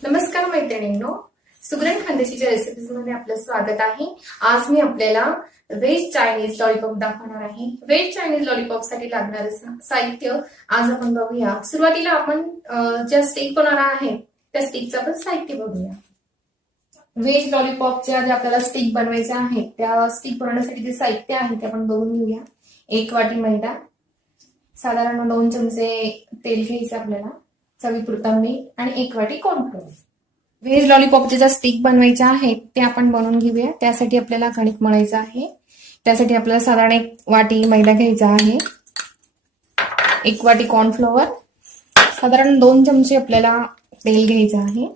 नमस्कार मैत्रिणींनो, सुगरण खानदेशीच्या रेसिपीज मध्ये आपलं स्वागत आहे. आज मी आपल्याला व्हेज चायनीज लॉलीपॉप दाखवणार आहे. व्हेज चायनीज लॉलीपॉप साठी लागणारं साहित्य आज आपण बघूया. सुरुवातीला आपण ज्या स्टिक बनवणार आहे त्या स्टिकचं आपण साहित्य बघूया. व्हेज लॉलीपॉपच्या ज्या आपल्याला स्टिक बनवायच्या आहेत त्या स्टिक बनवण्यासाठी जे साहित्य आहे ते आपण बघून घेऊया. 1 वाटी मैदा, साधारण 2 चमचे तेल घ्यायचं आपल्याला, चवीपुरता मीठ आणि 1 वाटी कॉर्नफ्लोअर. व्हेज लॉलीपॉपचे ज्या स्टिक बनवायच्या आहेत ते आपण बनवून घेऊया. त्यासाठी आपल्याला कणिक मळायचं आहे. त्यासाठी आपल्याला साधारण 1 वाटी मैदा घ्यायचा आहे, 1 वाटी कॉर्नफ्लोअर, साधारण 2 चमचे आपल्याला तेल घ्यायचं आहे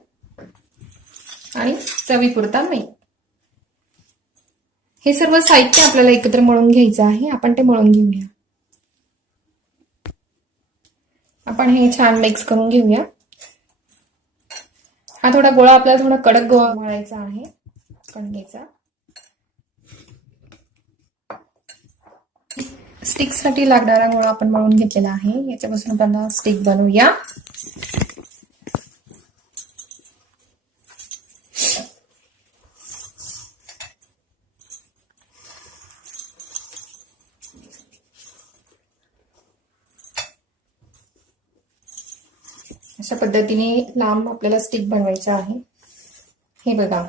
आणि चवीपुरता मीठ. हे सर्व साहित्य आपल्याला एकत्र मळून घ्यायचं आहे. आपण ते मळून घेऊया. आपण हे छान मिक्स करून घेऊया. हा थोडा गोळा आपल्याला थोडा कडक गोळा मळायचा आहे कणकेचा. स्टिक साठी लागणारा गोळा आपण मळून घेतलेला आहे. याच्यापासून आपल्याला स्टिक बनवूया. अशा पद्धतीने लांब आपल्याला स्टिक बनवायचा आहे. हे बघा,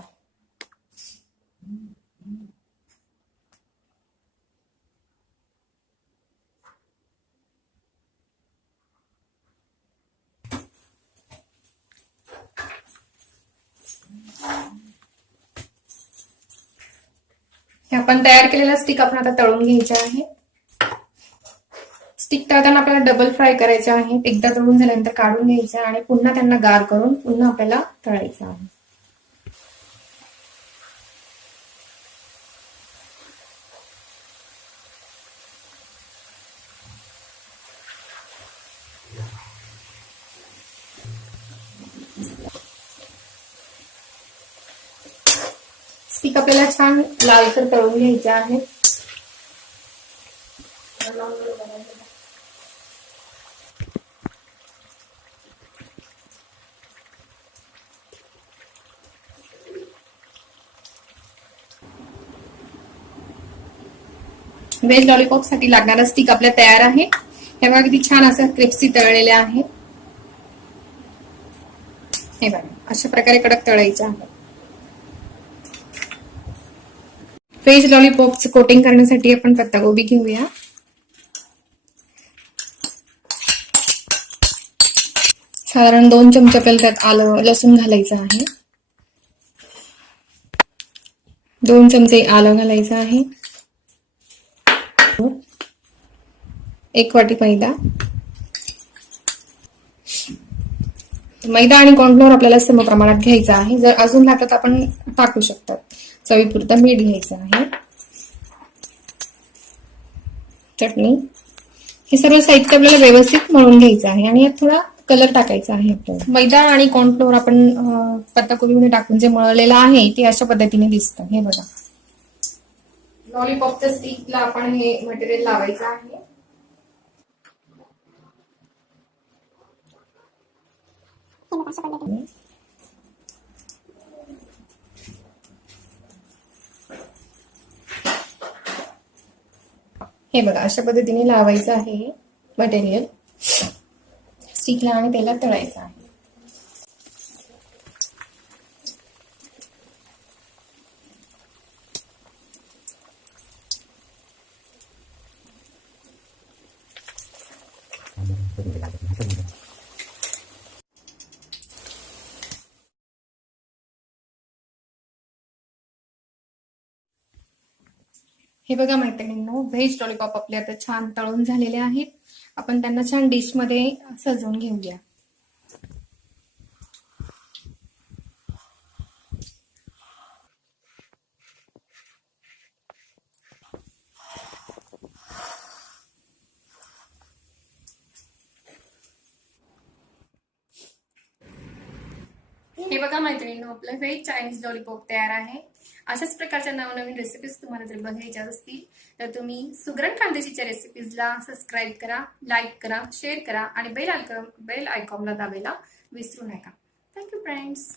हे आपण तयार केलेला स्टिक आपण आता तळून घ्यायचे आहे. स्टिक तळताना आपल्याला डबल फ्राय करायचे आहे. एकदा तळून झाल्यानंतर काढून घ्यायचे आणि पुन्हा त्यांना गार करून पुन्हा आपल्याला तळायचं आहे. स्टिक आपल्याला छान लालसर तळून घ्यायचे आहे. व्हेज लॉलीपॉप साठी लागणारा स्टिक आपल्या तयार आहे. हे बघा किती छान असं क्रिस्पी तळलेले आहे. हे बघा, अशा प्रकारे कडक तळायचे आहे. व्हेज लॉलीपॉपचं कोटिंग करण्यासाठी आपण पत्ताकोबी घेऊया. साधारण 2 चमचे आपल्याला त्यात आलं लसूण घालायचं आहे. 2 चमचे आलं घालायचं आहे. 1 वाटी मैदा आणि कॉर्नफ्लोअर आपल्याला सम प्रमाणात घ्यायचा आहे. जर अजून लागलं तर आपण टाकू शकतात. चवीपुरतं मीठ घ्यायचं आहे. चटणी. हे सर्व साहित्य आपल्याला व्यवस्थित मळून घ्यायचं आहे आणि यात थोडा कलर टाकायचा आहे आपल्याला. मैदा आणि कॉर्नफ्लोअर आपण पत्ताकोबीमध्ये टाकून जे मळलेलं आहे ते अशा पद्धतीने दिसतं. हे बघा, लॉलीपॉपच्या स्टिकला आपण हे मटेरियल लावायचं आहे. हे बघा, अशा पद्धतीने लावायचं आहे मटेरियल स्टिकला आणि त्याला तळायचं आहे. हे बघा मैत्रिणींनो, व्हेज लॉलीपॉप आपले आता छान तळून झालेले आहेत. आपण त्यांना छान डिश मध्ये सजवून घेऊया. हे बघा मैत्रिणींनो, आपलं व्हेज चायनीज लॉलीपॉप तयार आहे. अशाच प्रकारच्या नवनवीन रेसिपीज तुम्हाला जर बघायच्या असतील तर तुम्ही सुगरण खानदेशीच्या रेसिपीजला सबस्क्राईब करा, लाईक करा, शेअर करा आणि बेल आयकॉनला दाबायला विसरू नका. Thank you friends.